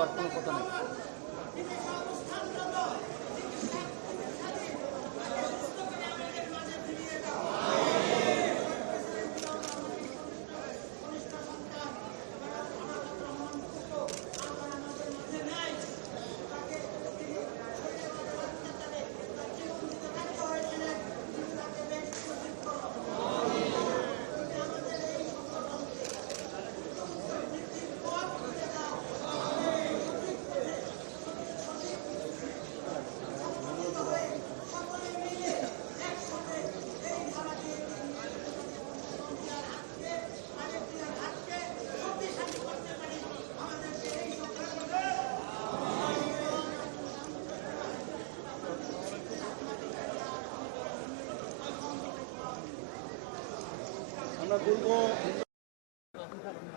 আর কোনো নেই?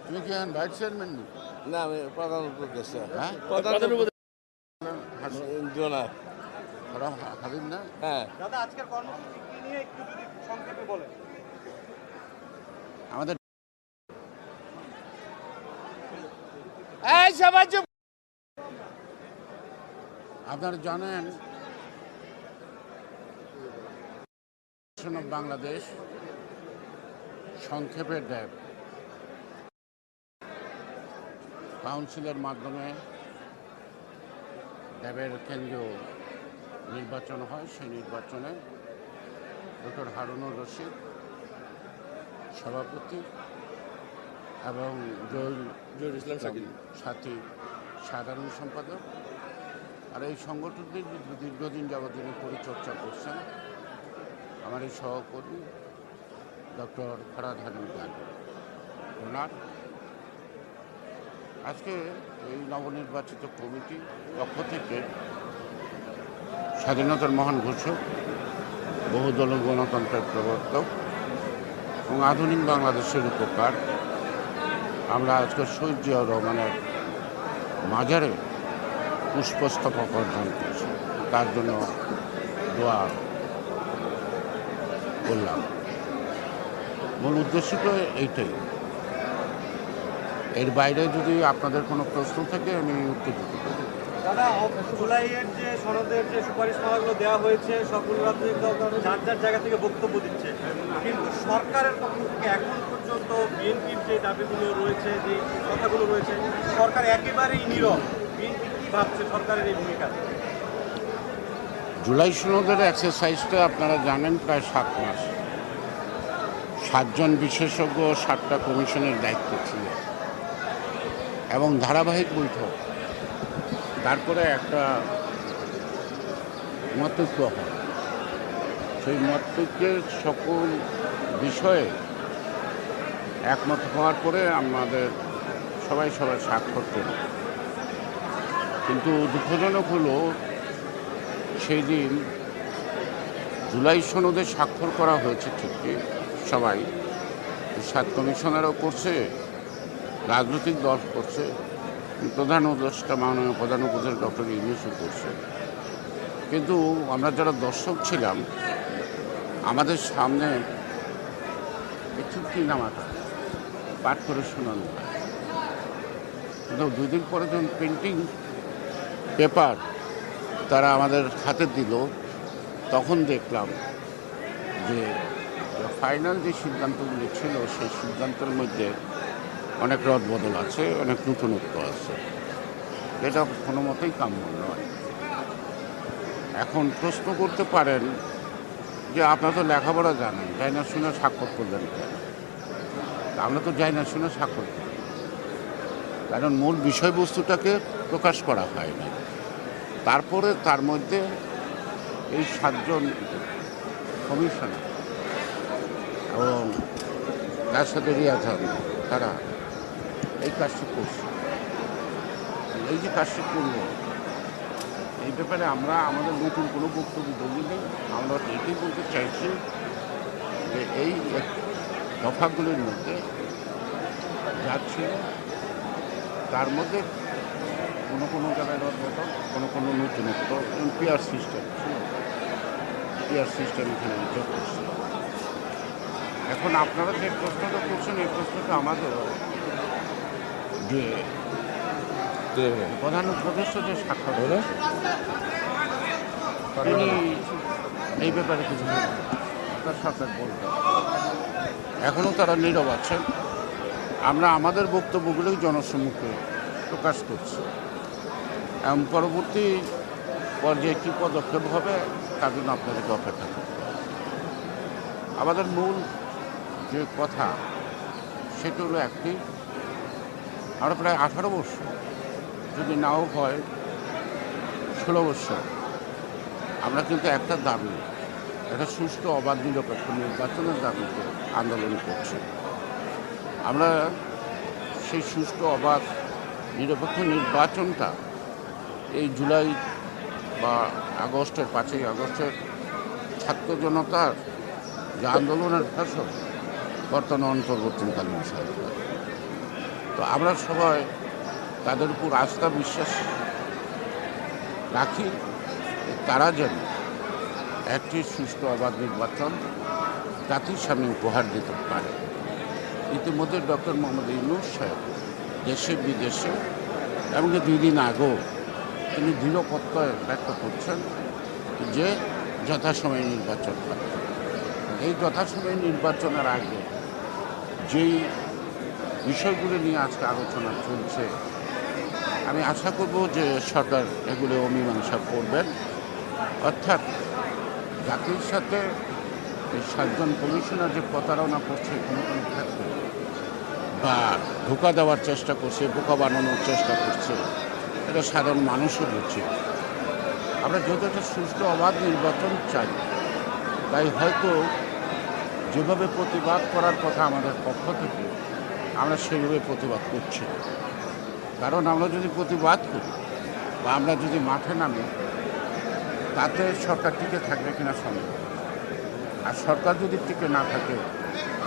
তুমি হ্যাঁ আজকের কর্মসূচি কি নিয়ে একটু যদি সংক্ষেপে আমাদের আপনারা জানেন বাংলাদেশ সংক্ষেপে ড্যাব কাউন্সিলের মাধ্যমে ড্যাবের কেন্দ্রীয় নির্বাচন হয় সেই নির্বাচনে ডক্টর হারুনুর রশিদ সভাপতি এবং জয়ুল ইসলাম সাথী সাধারণ সম্পাদক। আর এই সংগঠনটি দীর্ঘদিন যাবৎ পরিচর্যা করছেন। আমার এই সহকর্মী ডক্টর হাবিব খান ওনার আজকে এই নবনির্বাচিত কমিটি পক্ষ থেকে স্বাধীনতার মহান ঘোষক বহুদল গণতন্ত্রের প্রবর্তক এবং আধুনিক বাংলাদেশের উপকার। আমরা আজকে শহীদ রহমানের মাজারে পুষ্পস্তবক অর্জন করেছি। তার জন্য দোয়া করলাম। মূল উদ্দেশ্য তো এইটাই। এর বাইরে যদি আপনাদের কোনো প্রশ্ন থাকে আমি উত্তর দিতে পারি। দাদা জুলাইয়ের যে সনদের যে সুপারিশমালাগুলো দেওয়া হয়েছে রাজ্যের যার যার জায়গা থেকে বক্তব্য দিচ্ছে। কিন্তু সরকারের পক্ষ থেকে এখন পর্যন্ত বিএনপির যে দাবিগুলো রয়েছে যে কথাগুলো রয়েছে সরকার একেবারেই নীরব। বিএনপি কি ভাবছে সরকারের এই ভূমিকা জুলাই সনদের এক্সারসাইজটা আপনারা জানেন প্রায় সাত মাস। সাতজন বিশেষজ্ঞ সাতটা কমিশনের দায়িত্ব ছিল। এবং ধারাবাহিক বৈঠক। তারপরে একটা মতৈক্য হয়। সেই মতৈক্যের সকল বিষয়ে একমত হওয়ার পরে আমাদের সবাই সবাই স্বাক্ষর করি কিন্তু দুঃখজনক হলো, সেই দিন জুলাই সনদে স্বাক্ষর করা হয়েছে ঠিকই সবাই সাত কমিশনারও করছে, রাজনৈতিক দল করছে, প্রধান উপদেষ্টা, মাননীয় প্রধান উপদেষ্টা ডক্টর ইউনুসও করছে। কিন্তু আমরা যারা দর্শক ছিলাম, আমাদের সামনে কি নামাটা পাঠ করে শোনানো কিন্তু দুই দিন পরে যখন প্রিন্টিং পেপার তারা আমাদের হাতে দিল, তখন দেখলাম যে ফাইনাল যে সিদ্ধান্তগুলি ছিল, সেই সিদ্ধান্তের মধ্যে অনেক রদ বদল আছে, অনেক নতুনত্ব আছে। এটা কোনো মতেই কাম্য নয়। এখন প্রশ্ন করতে পারেন যে, আপনারা তো লেখাপড়া জানেন যাই না শুনে স্বাক্ষর করলেন কেন? আমরা তো যাই না শুনে স্বাক্ষর করি কারণ মূল বিষয়বস্তুটাকে প্রকাশ করা হয়নি তারপরে তার মধ্যে এই সাতজন কমিশনার এবং তার সাথে রিয়াজান তারা এই কাজটি করছে। এই যে কাজটি করল এই ব্যাপারে আমরা, আমাদের নতুন কোনো বক্তব্য বলি নেই। আমরা এটাই বলতে চাইছি যে এই দফাগুলির মধ্যে যা ছিল তার মধ্যে কোনো কোনো জায়গায় রদবদল কোনো কোনো নতুনত্ব পিয়ার সিস্টেম পিয়ার সিস্টেম এখানে যোগ করছে এখন আপনারা যে প্রশ্নটা করছেন এই প্রশ্নটা আমাদের যে প্রধান উপদেষ্টা যে সাক্ষাৎ হলো? তিনি এই ব্যাপারে কিছু বলবেন। তার সরকার বলবে এখনও তারা নীরব আছেন। আমরা আমাদের বক্তব্যগুলোই জনসম্মুখে প্রকাশ করছি। এবং পরবর্তী পর্যায়ে কী পদক্ষেপ হবে তার জন্য আপনাদেরকে অপেক্ষা করতে আমাদের মূল যে কথা, সেটা হলো একটি আমরা প্রায় আঠারো বছর, যদি নাও হয়, ষোলো বছর। আমরা কিন্তু একটা দাবি, একটা সুষ্ঠু, অবাধ, নিরপেক্ষ নির্বাচনের দাবিতে আন্দোলন করছি। আমরা সেই সুষ্ঠু, অবাধ, নিরপেক্ষ নির্বাচনটা এই জুলাই বা আগস্টের, পাঁচই আগস্টের ছাত্র জনতার যে আন্দোলনের ফসল বর্তমান অন্তর্বর্তীকালীন সরকার। তো আমরা সবাই তাদের উপর আস্থা বিশ্বাস রাখি, তারা যেন একটি সুষ্ঠু অবাধ নির্বাচন জাতির সামনে উপহার দিতে পারে। ইতিমধ্যে ডক্টর মোহাম্মদ ইউনুস সাহেব দেশে বিদেশে এমনকি দুই দিন আগেও তিনি দৃঢ় প্রত্যয় ব্যক্ত করছেন যে যথাসময়ে নির্বাচন হবে। এই যথাসময়ে নির্বাচনের আগে যেই বিষয়গুলো নিয়ে আজকে আলোচনা চলছে, আমি আশা করব যে সরকার এগুলো অমীমাংসা করবেন। অর্থাৎ জাতির সাথে এই সাতজন কমিশনার যে প্রতারণা করছে কোনো কোনো ক্ষেত্রে বা ধোকা দেওয়ার চেষ্টা করছে বোকা বানানোর চেষ্টা করছে। এটা সাধারণ মানুষও বুঝছে। আমরা যেহেতু একটা সুষ্ঠু অবাধ নির্বাচন চাই, তাই হয়তো যেভাবে প্রতিবাদ করার কথা আমাদের পক্ষ থেকে, আমরা সেইভাবে প্রতিবাদ করছি কারণ আমরা যদি প্রতিবাদ করি বা আমরা যদি মাঠে নামি, তাতে সরকার টিকে থাকবে কিনা সন্দেহ। আর সরকার যদি টিকে না থাকে,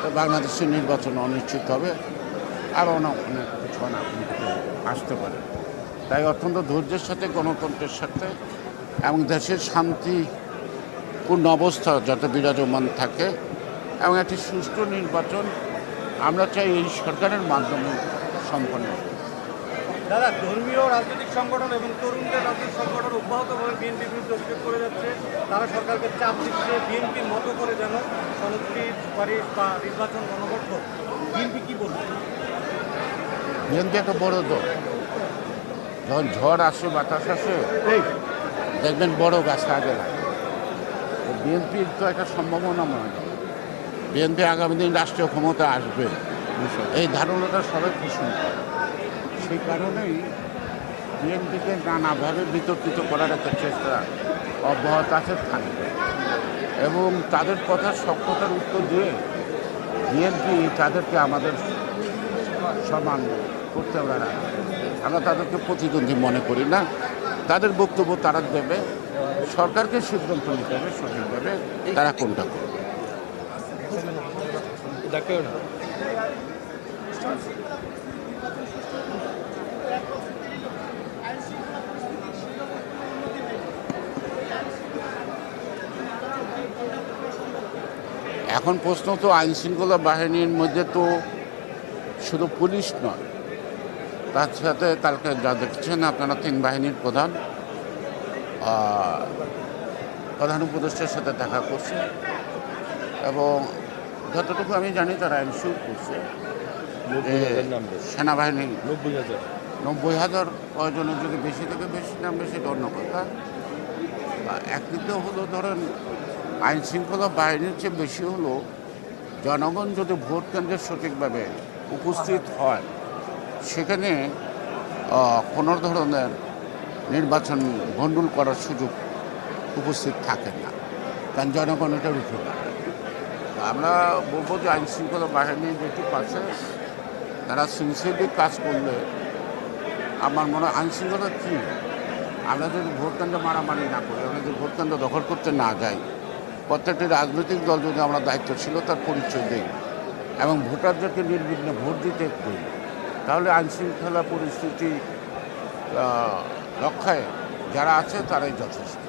তো বাংলাদেশের নির্বাচন অনিশ্চিত হবে। আর অনেক অনেক কিছু অনেক আসতে পারে। তাই অত্যন্ত ধৈর্যের সাথে, গণতন্ত্রের সাথে এবং দেশের শান্তিপূর্ণ অবস্থা যাতে বিরাজমান থাকে এবং একটি সুষ্ঠু নির্বাচন আমরা চাই এই সরকারের মাধ্যমে সম্পন্ন। দাদা ধর্মীয় রাজনৈতিক সংগঠন এবং তরুণদের রাজনৈতিক সংগঠন অব্যাহতভাবে বিএনপির বিরুদ্ধে অভিযোগ করে যাচ্ছে। তারা সরকারকে চাপ দিচ্ছে বিএনপির মতো করে যেন সনদটি সুপারিশ বা নির্বাচন গণবদ্ধ বিএনপি কি বলবে? বিএনপি একটা বড় দল। যখন ঝড় আসে বাতাস আসে দেখবেন বড় গাছ আগে লাগে। বিএনপির তো একটা সম্ভাবনা মনে হয়। বিএনপি আগামী দিন রাষ্ট্রীয় ক্ষমতা আসবে। এই ধারণাটা সবাই পোষণ করে। সেই কারণেই বিএনপিকে নানাভাবে বিতর্কিত করার একটা চেষ্টা অব্যাহত আছে থাকবে। এবং তাদের কথার সক্ষতার উত্তর দিয়ে বিএনপি তাদেরকে আমাদের সমান করতে আমরা না আমরা তাদেরকে প্রতিদ্বন্দ্বী মনে করি না। তাদের বক্তব্য তারা দেবে। সরকারকে সিদ্ধান্ত নিতে হবে সঠিকভাবে। তারা কোনটা করবে? এখন প্রশ্ন তো আইন শৃঙ্খলা বাহিনীর মধ্যে তো শুধু পুলিশ নয়। তার সাথে কালকে যা দেখছেন আপনারা তিন বাহিনীর প্রধান প্রধান উপদেষ্টার সাথে দেখা করছে এবং যতটুকু আমি জানি তারা এনশিওর করছে। সেনাবাহিনী নব্বই হাজার। নব্বই হাজার প্রয়োজনের যদি বেশি থেকে বেশি নামবে সেটা অন্য কথা। একদিকে হলো ধরেন আইন শৃঙ্খলা বাহিনীর চেয়ে বেশি হলো জনগণ যদি ভোট কেন্দ্রে সঠিকভাবে উপস্থিত হয় সেখানে কোনো ধরনের নির্বাচন গণ্ডুল করার সুযোগ উপস্থিত থাকে না। কারণ জনগণ এটা রুখে দেয়। তো আমরা বলব যে আইন শৃঙ্খলা বাহিনী যেটুকু আছে তারা সিনসিয়ারলি কাজ করলে আমার মনে হয় আইনশৃঙ্খলা কী? আমরা যদি ভোটকেন্দ্র মারামারি না করি, আমরা যদি ভোটকেন্দ্র দখল করতে না যাই, প্রত্যেকটি রাজনৈতিক দল যদি আমরা দায়িত্বশীলতার পরিচয় দিই এবং ভোটারদেরকে নির্বিঘ্নে ভোট দিতে দিই, তাহলে আইনশৃঙ্খলা পরিস্থিতি রক্ষায় যারা আছে, তারাই যথেষ্ট।